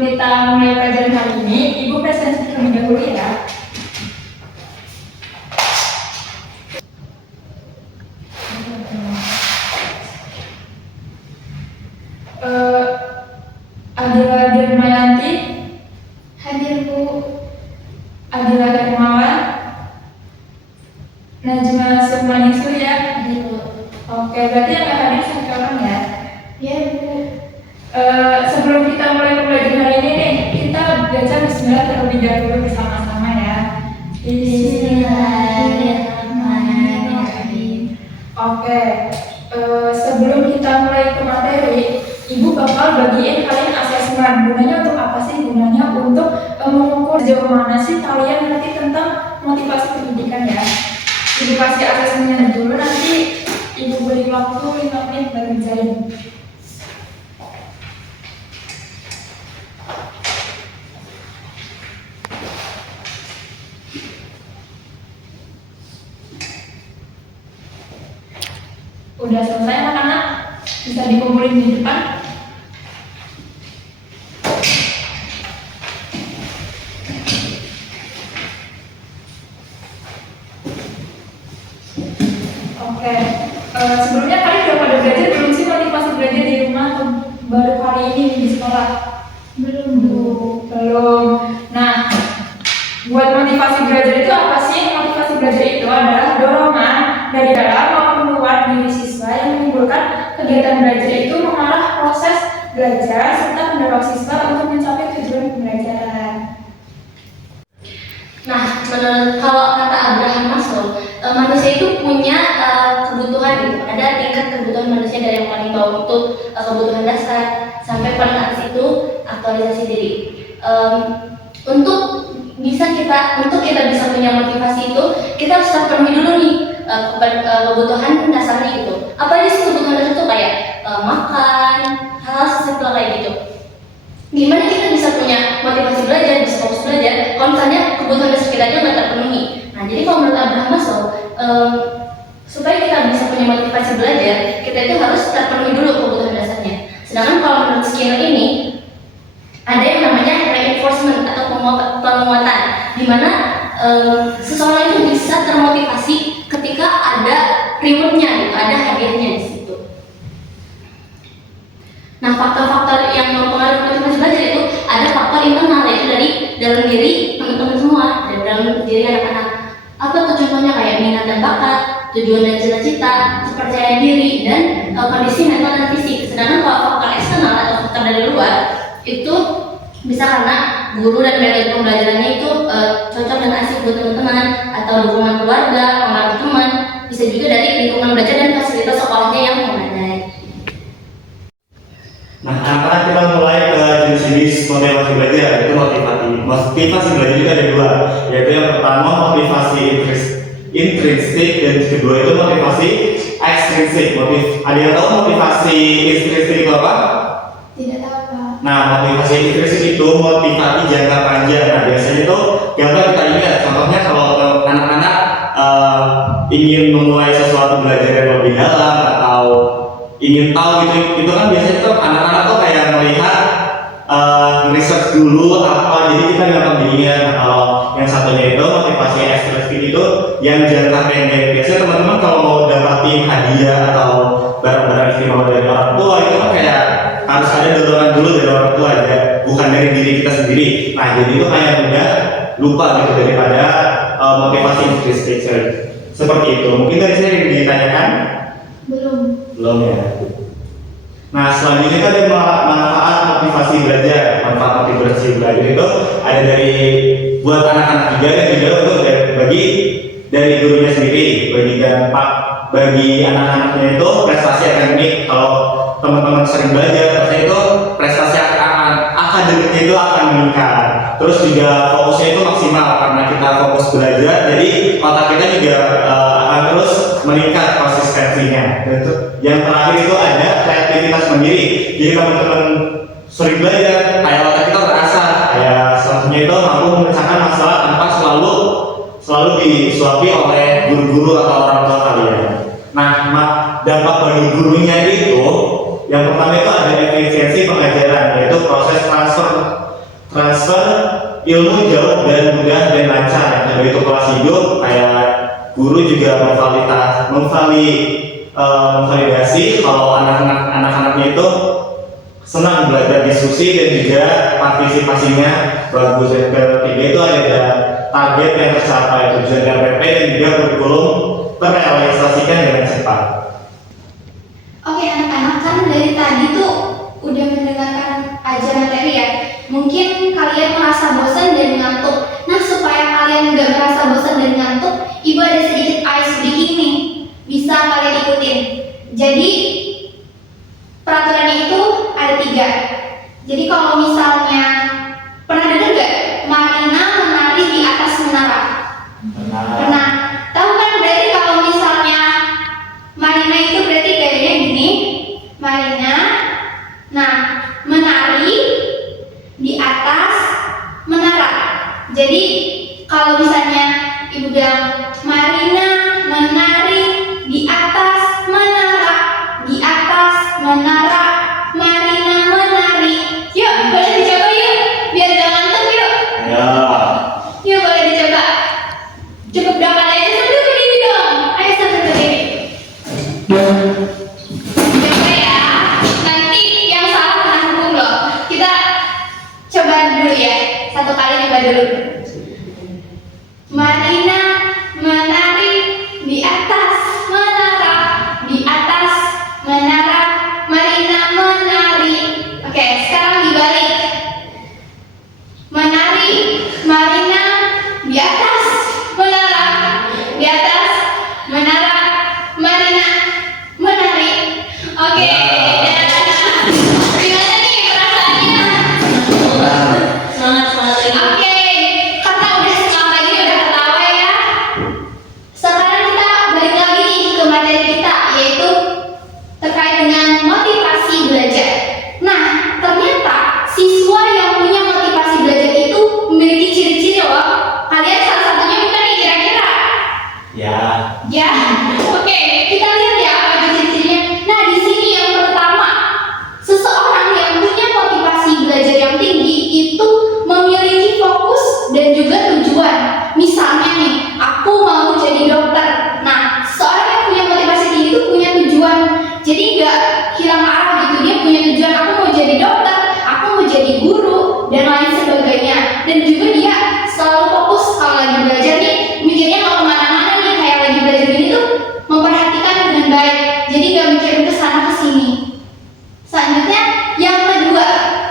sebelum kita mulai pelajaran hari ini, Ibu presentasi terlebih dahulu ya. Adila Dirmayanti, Hadir Bu. Adila Hermawan, Najma Sukmaningsu ya. Hadir Bu. Oke, berarti yang nggak hadir satu orang ya. Ya Bu. Sebelum kita mulai pembelajaran hari ini nih, kita baca Bismillah terlebih dahulu bersama-sama ya. Bismillahirrahmanirrahim. Oke, sebelum kita mulai ke materi, Ibu bakal bagiin kalian asesmen. Gunanya untuk apa sih? Gunanya untuk mengukur sejauh mana sih kalian ngerti tentang motivasi pendidikan ya. Ibu kasih asesmennya dulu, nanti Ibu beri waktu 5 menit baru ngerjain. Udah selesai anak-anak? Bisa dikumpulin di depan? Oke, sebelumnya kalian udah pada belajar belum sih motivasi belajar di rumah atau baru hari ini di sekolah? Belum Bu. Belum. Nah, buat motivasi belajar itu apa sih? Motivasi belajar itu adalah dorongan dari dalam maupun luar diri siswa yang menimbulkan kegiatan belajar itu mengarah proses belajar serta mendorong siswa untuk mencapai tujuan pembelajaran. Nah, kalau kata Abraham Maslow, manusia itu punya kebutuhan gitu. Ada tingkat kebutuhan manusia dari yang paling bawah itu kebutuhan dasar sampai paling atas itu aktualisasi diri. Untuk kita bisa punya motivasi itu, kita harus terpenuhi dulu nih kebutuhan dasarnya gitu. Apa aja sih kebutuhan dasar itu kayak makan, hal sesimpel kayak gitu. Gimana kita bisa punya motivasi belajar, bisa fokus belajar, kalau misalnya kebutuhan dasar kita aja nggak terpenuhi. Nah, jadi kalau menurut Abraham Maslow, supaya kita bisa punya motivasi belajar, kita itu harus terpenuhi dulu kebutuhan dasarnya. Sedangkan kalau menurut skill ini, ada yang namanya reinforcement atau penguatan, di mana seseorang itu bisa termotivasi ketika ada rewardnya, gitu, ada hadiahnya di situ. Nah, faktor-faktor yang mempengaruhi motivasi belajar itu ada faktor internal, yaitu dari dalam diri teman-teman semua, dan dalam diri anak-anak. Apa tuh contohnya? Kayak minat dan bakat, tujuan dan cita-cita, percaya diri, dan kondisi mental dan fisik. Sedangkan kalau faktor eksternal atau faktor dari luar itu bisa karena guru dan metode pembelajarannya itu cocok dan asik buat teman-teman, atau dukungan keluarga, pengaruh teman, bisa juga dari lingkungan belajar dan fasilitas sekolahnya yang memadai. Nah, anak-anak kita mulai ke jenis-jenis motivasi belajar, yaitu motivasi belajar juga ada dua, yaitu yang pertama motivasi intrinsik dan kedua itu motivasi ekstrinsik. Ada yang tahu motivasi intrinsik itu apa? Tidak tahu Pak. Nah, motivasi intrinsik itu motivasi jangka panjang. Nah, biasanya itu gampang kita ingat. Contohnya kalau anak-anak ingin memulai sesuatu belajar yang lebih dalam atau ingin tahu gitu, itu kan biasanya tuh anak-anak tuh kayak melihat research dulu apa, jadi kita gampang diingat. Nah, kalau yang satunya itu motivasi ekstrinsik itu yang jangka pendek. Biasanya teman-teman kalau mau dapatin hadiah atau barang-barang istimewa dari orang tua itu kan kayak harus ada dorongan dulu dari orang tua aja, bukan dari diri kita sendiri. Nah, jadi itu kayak udah lupa gitu daripada motivasi intrinsik seperti itu. Mungkin dari saya yang ditanyakan? Belum ya. Nah, selanjutnya ada manfaat motivasi belajar. Manfaat motivasi belajar itu ada dari buat anak-anak juga dan juga untuk dari gurunya sendiri. Bagi dampak bagi anak-anaknya itu prestasi akademik. Kalau teman-teman sering belajar, pasti itu prestasi akademiknya itu akan meningkat. Terus juga fokusnya itu maksimal karena kita fokus belajar, jadi otak kita juga akan terus meningkat konsistensinya. Dan yang terakhir itu ada kreativitas mandiri. Jadi teman-teman sering belajar, kayak otak kita terasa kayak satunya itu mampu memecahkan masalah tanpa selalu disuapi oleh guru-guru atau orang tua kalian. Nah, dampak bagi gurunya itu yang pertama itu ada efisiensi pengajaran, yaitu proses transfer transfer ilmu jauh dan mudah dan lancar. Yang kedua itu kelas hidup, kayak guru juga memvalidasi kalau anak-anaknya itu senang belajar diskusi dan juga partisipasinya bagus. Yang ketiga itu ada target yang tercapai, tujuan RPP dan juga kurikulum terrealisasikan dengan cepat. Oke anak-anak, kan dari tadi tuh udah mendengarkan aja materi ya. Mungkin kalian merasa bosan dan ngantuk. Nah, supaya kalian nggak merasa bosan dan ngantuk, Ibu ada sedikit ice breaking nih. Bisa kalian ikutin. Jadi peraturannya itu ada 3. Jadi kalau misalnya pernah dengar nggak Marina menari di atas menara? Pernah. Tahu kan berarti kalau misalnya Marina itu berarti gayanya gini. Marina, nah menari di atas menara. Jadi kalau misalnya Ibu bilang Marina menari di atas menara, di atas menara, Marina menari. Yuk, boleh dicoba yuk, biar gak ngantuk yuk. Ya. Yuk boleh dicoba. Cukup berapa aja sambil berdiri dong. Ayo sambil berdiri. Coba ya. Nanti yang salah kena hukum loh. Kita coba dulu ya. Satu kali coba dulu. Marina menari di atas menara, di atas menara, Marina menari. Oke, sekarang dibalik. Menari, Marina di atas menara, di atas menara, Marina menari. Oke, gimana nih perasaannya? Semangat lagi. Oke, karena udah semangat lagi, udah ketawa ya. Sekarang kita balik lagi nih ke materi kita, yaitu terkait dengan motivasi belajar. Nah, ternyata siswa yang punya motivasi belajar itu memiliki ciri-ciri loh. Kalian salah satunya bukan nih kira-kira? Ya. Ya, oke, kita lihat ya apa aja ciri-cirinya. Nah, di sini yang pertama, seseorang yang punya motivasi belajar yang tinggi itu memiliki fokus dan juga tujuan. Misalnya nih, aku mau jadi dokter. Nah, seorang yang punya motivasi tinggi itu punya tujuan. Jadi nggak hilang arah gitu. Dia punya tujuan, aku mau jadi dokter, aku mau jadi guru, dan lain sebagainya. Dan juga dia selalu fokus kalau lagi belajar nih, mikirnya mau kemana-mana nih, kayak lagi belajar gini tuh memperhatikan dengan baik. Jadi nggak mikir ke sana ke sini. Selanjutnya, yang kedua,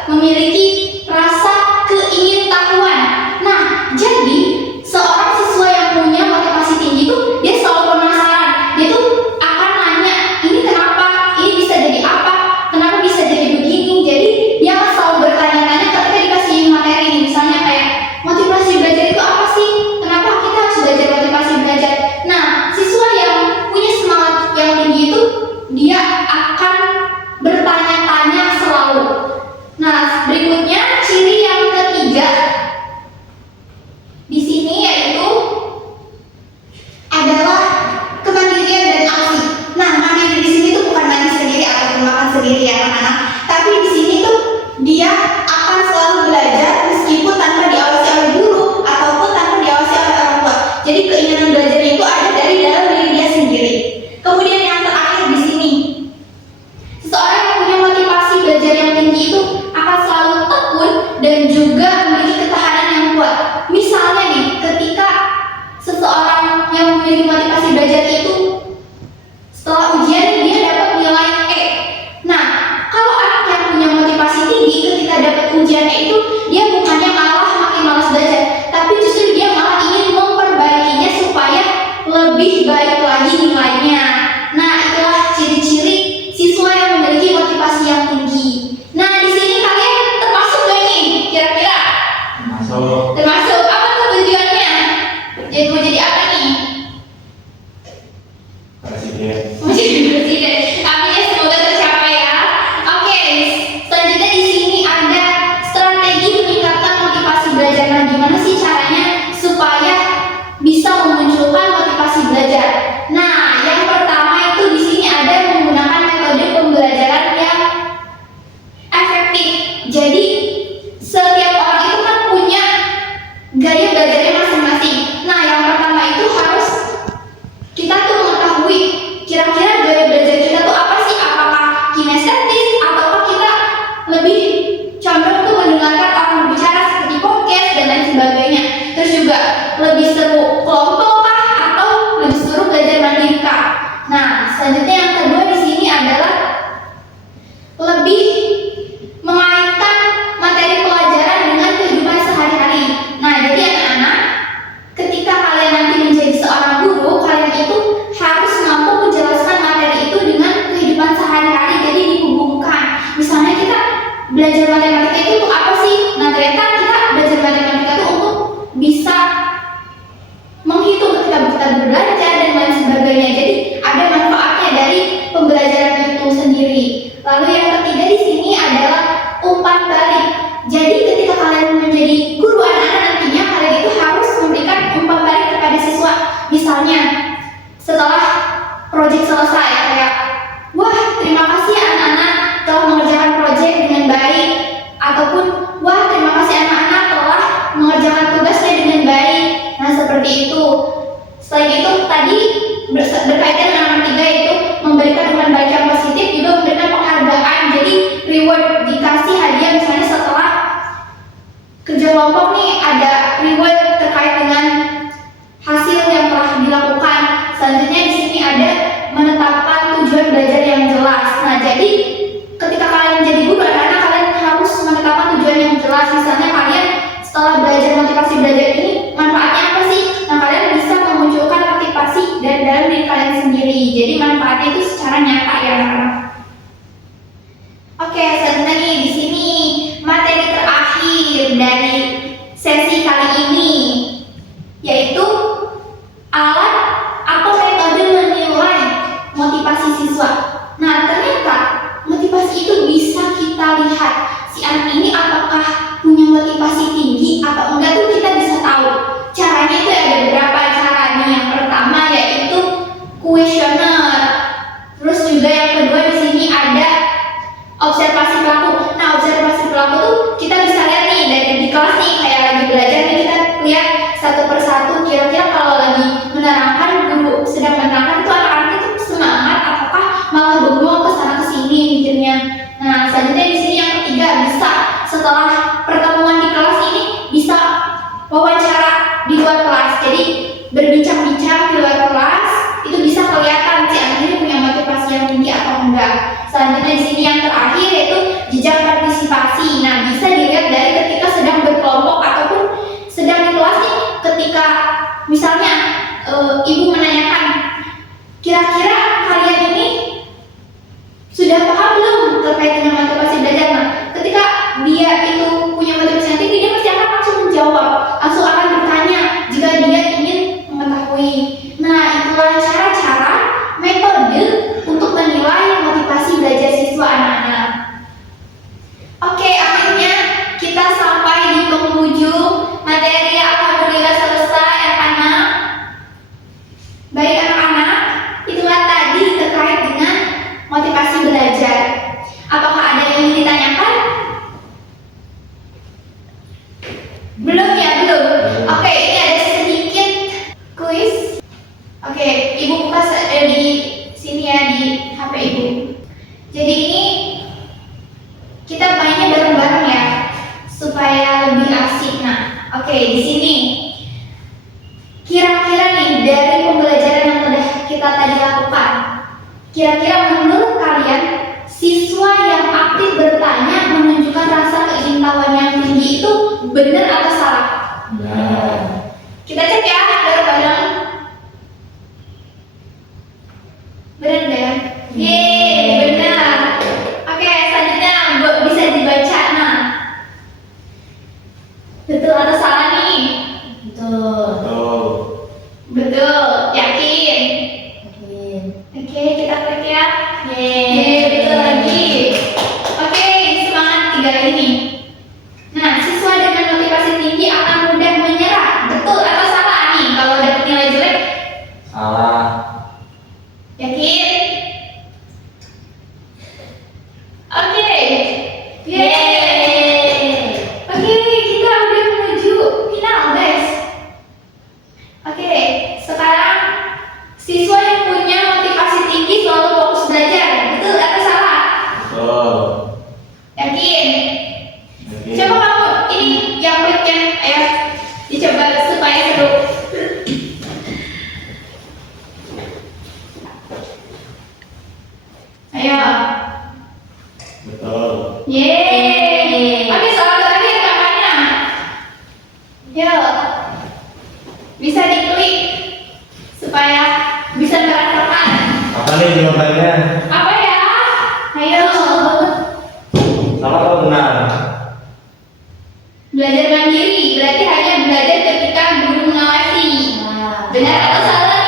memiliki rasa keingintahuan. Nah, jadi seorang siswa yang punya motivasi tinggi itu dia selalu penasaran. Dia tuh akan nanya, ini kenapa? Ini bisa jadi apa? Kenapa bisa jadi begini? Jadi dia akan selalu bertanya-tanya ketika dikasih materi ini. Misalnya kayak motivasi belajar itu apa sih? Kenapa kita harus belajar motivasi belajar? Nah, siswa yang punya semangat yang tinggi itu dia akan bertanya-tanya selalu. Nah, berikutnya ciri yang ketiga di sini yaitu adalah kemandirian dan aksi. Nah, mandiri di sini tuh bukan mandi sendiri atau makan sendiri ya anak-anak, tapi di sini tuh dia akan selalu belajar meskipun tanpa diawasi oleh guru ataupun tanpa diawasi oleh orang tua. Jadi keinginan belajarnya itu ada dari dalam diri dia sendiri. Kemudian yang terakhir di sini, seseorang yang punya motivasi belajar yang tinggi itu akan selalu tekun dan juga memiliki ketahanan yang kuat. Misalnya nih, ketika seseorang yang memiliki motivasi belajar itu setelah ujian dia dapat nilai E. Nah, kalau anak yang punya motivasi tinggi ketika dapat ujiannya itu dia bukannya malah makin malas belajar, tapi justru dia malah ingin memperbaikinya supaya lebih baik lagi nilainya. Nah, itulah ciri-ciri siswa yang memiliki motivasi yang tinggi. Nah, di sini kalian termasuk gak nih? Kira-kira? Masuk. Termasuk. Apa tuh tujuannya? Jadi mau jadi apa nih? Presiden. Mau jadi presiden. Amin ya, semoga tercapai ya. Oke, selanjutnya di sini ada strategi meningkatkan motivasi belajar. Nah, gimana sih caranya supaya bisa memunculkan motivasi belajar? Nah, yang pertama itu di sini ada menggunakan metode pembelajaran yang efektif. Jadi setiap orang itu berbelanja dan lain sebagainya. Jadi ada manfaatnya dari pembelajaran itu sendiri. Lalu yang ketiga di sini adalah umpan balik. Jadi ketika kalian menjadi guru anak-anak nantinya kalian itu harus memberikan umpan balik kepada siswa. Misalnya setelah proyek selesai kayak, wah terima kasih anak-anak telah mengerjakan proyek dengan baik, ataupun wah terima kasih anak-anak telah mengerjakan tugasnya dengan baik. Nah seperti itu. Selain itu tadi berkaitan dengan nomor 3 yaitu memberikan umpan balik yang positif, juga memberikan penghargaan. Jadi reward, dikasih hadiah misalnya setelah kerja kelompok nih ada reward terkait dengan hasil yang telah dilakukan. Selanjutnya di sini ada menetapkan tujuan belajar yang jelas. Nah, jadi ketika kalian menjadi guru anak-anak kalian harus menetapkan tujuan yang jelas. Misalnya kalian setelah belajar motivasi belajar ini manfaatnya apa sih? Nah, kalian bisa memunculkan motivasi dan dalam diri kalian sendiri. Jadi manfaatnya itu secara nyata ya anak-anak. Oke, selanjutnya nih di sini materi terakhir dari sesi kali ini yaitu alat atau metode menilai motivasi siswa. Nah, ternyata motivasi itu bisa kita lihat si anak ini apakah punya motivasi tinggi atau enggak tuh kita bisa tahu. Caranya itu ada beberapa cara nih. Yang pertama yaitu kuesioner. Terus juga yang kedua di sini ada observasi pelaku. Nah, observasi pelaku tuh kita bisa lihat nih dari di kelas nih kayak lagi belajar nih kita lihat satu persatu kira-kira kalau lagi menerangkan guru sedang menerangkan itu anak-anak itu semangat apakah malah bengong ke sana ke sini mikirnya. Nah, selanjutnya di sini yang ketiga bisa setelah pertemuan di kelas ini bisa wawancara di luar kelas. Jadi berbincang-bincang di luar kelas itu bisa kelihatan si anak ini punya motivasi yang tinggi atau enggak. Selanjutnya di sini yang terakhir yaitu jejak partisipasi. Nah, bisa dilihat dari ketika sedang berkelompok ataupun sedang di kelas nih, ketika misalnya ibu menanyakan, kira-kira kalian ini sudah paham belum terkait dengan motivasi belajar? Nah, ketika dia itu punya motivasi yang tinggi, dia pasti akan langsung menjawab, langsung akan bertanya jika dia ingin mengetahui. Nah, itulah cara-cara metode untuk menilai motivasi belajar siswa anak-anak. Oke, akhirnya kita sampai di penghujung materi. Alhamdulillah selesai anak-anak. Baik anak-anak, itulah tadi terkait dengan motivasi belajar. Apakah ada yang ingin ditanyakan? Belum ya, belum. Oke, ini ada sedikit kuis. Oke, ibu buka di sini ya di HP ibu. Jadi ini kita mainnya bareng-bareng ya supaya lebih asik. Nah, oke, di sini kira-kira nih dari pembelajaran yang sudah kita tadi lakukan, kira-kira menurut kalian siswa yang aktif bertanya menunjukkan rasa keingintahuan yang tinggi itu benar atau salah? Nah, Kita cek ya bareng-bareng. Benar ya? Yeay, benar. Oke, selanjutnya bisa dibaca. Nah, betul atau salah nih? Betul. betul. Betul, yakin? Yakin. Oke, kita klik ya. Yeay. Yeay, betul lagi. Oke, semangat 3 lagi nih. Nah, siswa dengan motivasi tinggi akan mudah menyerah. Betul atau salah nih? Kalau dapat nilai jelek, Salah. yakin? Oke. Yeay. Oke, kita udah menuju final, guys. Oke, sekarang siswa yang punya motivasi tinggi selalu fokus belajar. Betul atau salah? Betul. Yakin? Oke. Coba kamu ini yang kliknya, ayo dicoba supaya seru. Ayo. Betul. Yeay. Oke, selamat lagi kakaknya. Yuk. Bisa diklik supaya bisa merasakan. Apa nih jawabannya? Apa ya? Ayo. Salah atau benar? Belajar mandiri berarti hanya belajar ketika guru mengawasi. Nah, Benar atau salah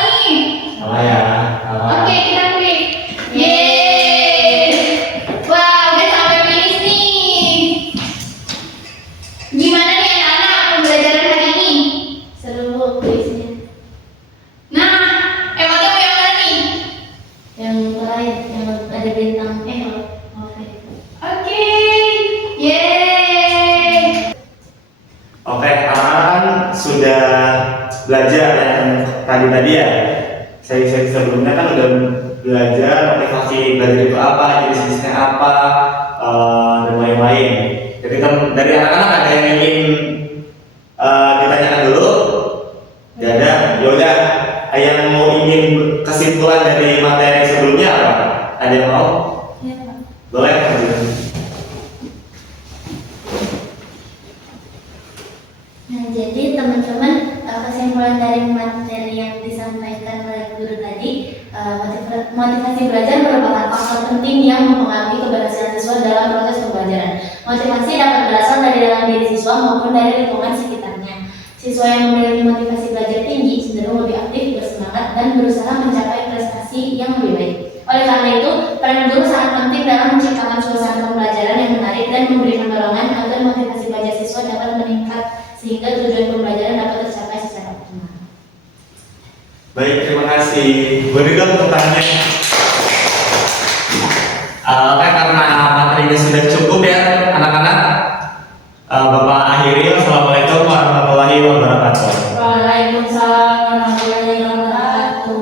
tadi ya, saya sebelumnya kan udah belajar motivasi belajar itu apa, jenis-jenisnya apa, dan lain-lain. Jadi dari anak-anak ada yang ingin ditanyakan dulu? Tidak ada. Yaudah, yang mau ingin kesimpulan dari materi sebelumnya apa? Ada yang mau? Ya, Pak. Boleh. Nah, jadi teman-teman, kesimpulan dari materi yang disampaikan oleh guru tadi, motivasi belajar merupakan faktor penting yang mempengaruhi keberhasilan siswa dalam proses pembelajaran. Motivasi dapat berasal dari dalam diri siswa maupun dari lingkungan sekitarnya. Siswa yang memiliki motivasi belajar tinggi cenderung lebih aktif, bersemangat, dan berusaha mencapai prestasi yang lebih baik. Oleh karena itu, peran guru sangat penting dalam menciptakan suasana pembelajaran yang menarik dan memberikan dorongan agar motivasi belajar siswa dapat meningkat sehingga tujuan pembelajaran dapat tercapai secara optimal. Baik, terima kasih. Boleh dong pertanyaan? Karena materinya sudah cukup ya anak-anak, Bapak akhiri. Assalamualaikum warahmatullahi wabarakatuh. Waalaikumsalam warahmatullahi wabarakatuh.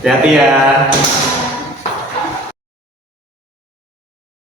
Hati-hati ya.